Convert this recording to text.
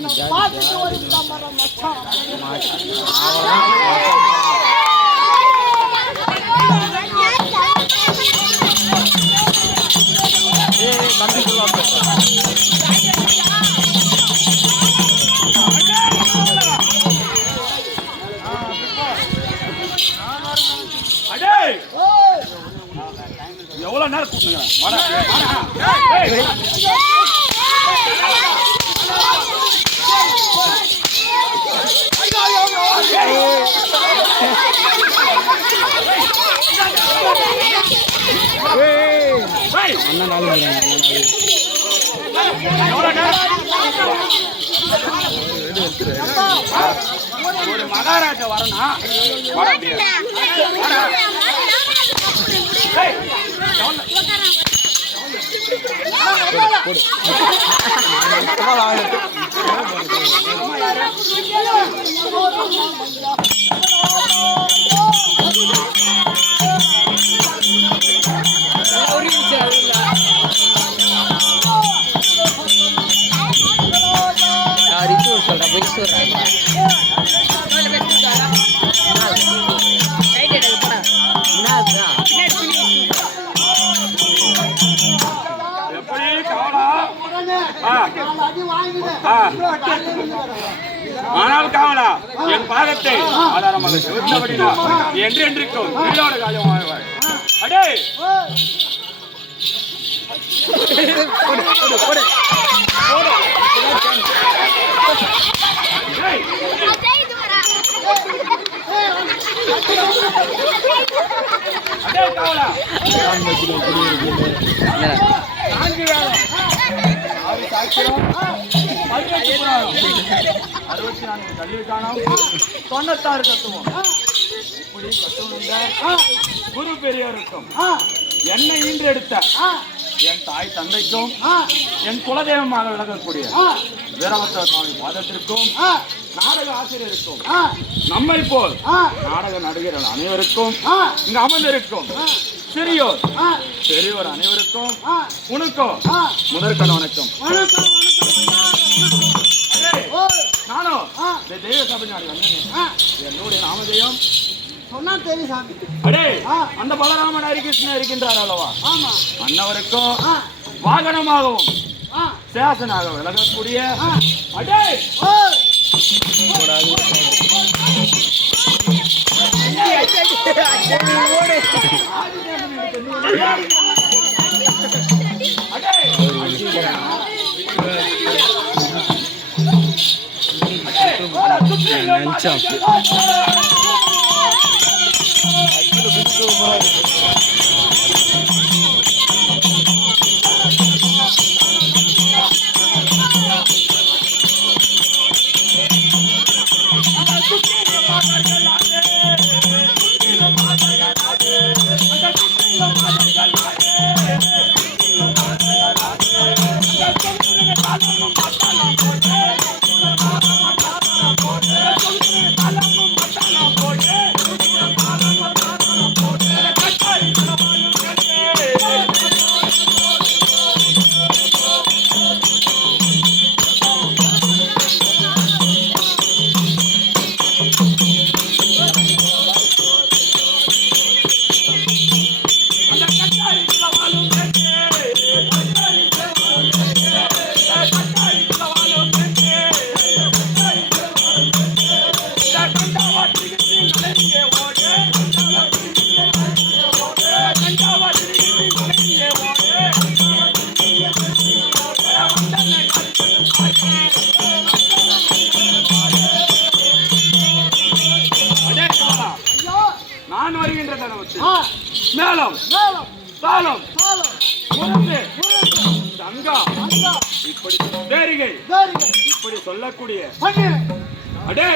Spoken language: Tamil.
பாத்துட்டு ஒரு தமரம் மச்சான் எவ்வளவு நேரம் கூப்பிடுங்க ஒரு மகாராஜா வரணும் ஆனால் காவலா என் பாகத்தை ஆதாரமாக செலுத்தபடினா என்றென்றைக்கும் உயிரோட காலம் வாழ்வாய். அடே காவலா 64 கல்விக்கானம் 96 தத்துவம் இப்படி கத்துவம் குரு பெரியோருக்கும் என்னை ஈன்றெடுத்த என் தாய் தந்தைக்கும் என் குலதெய்வமாக விளங்கக்கூடிய வீரபத்ர சுவாமி பாதத்திற்கும் நாடக ஆசிரியருக்கும் நம்மை போல் நாடக நடிகர்கள் அனைவருக்கும் இங்கு அமர்ந்திருக்கும் சிறியோர் பெரியோர் அனைவருக்கும் உனக்கும் முதற்கண் வணக்கம். நானும் தெய்வ சபை நாடு வந்தேன். என்னுடைய நாமதேயம் சொன்னா தெரியும் சாமி. அடே அந்த பலராமன் ஹரிகிருஷ்ணன் இருக்கின்றார் அல்லவா? அன்னவருக்கும் வாகனமாகவும் சேசனாக விலகக்கூடிய அடே மேலம் தாளம் தங்கா இப்படி பேரிகை இப்படி சொல்லக்கூடிய அடே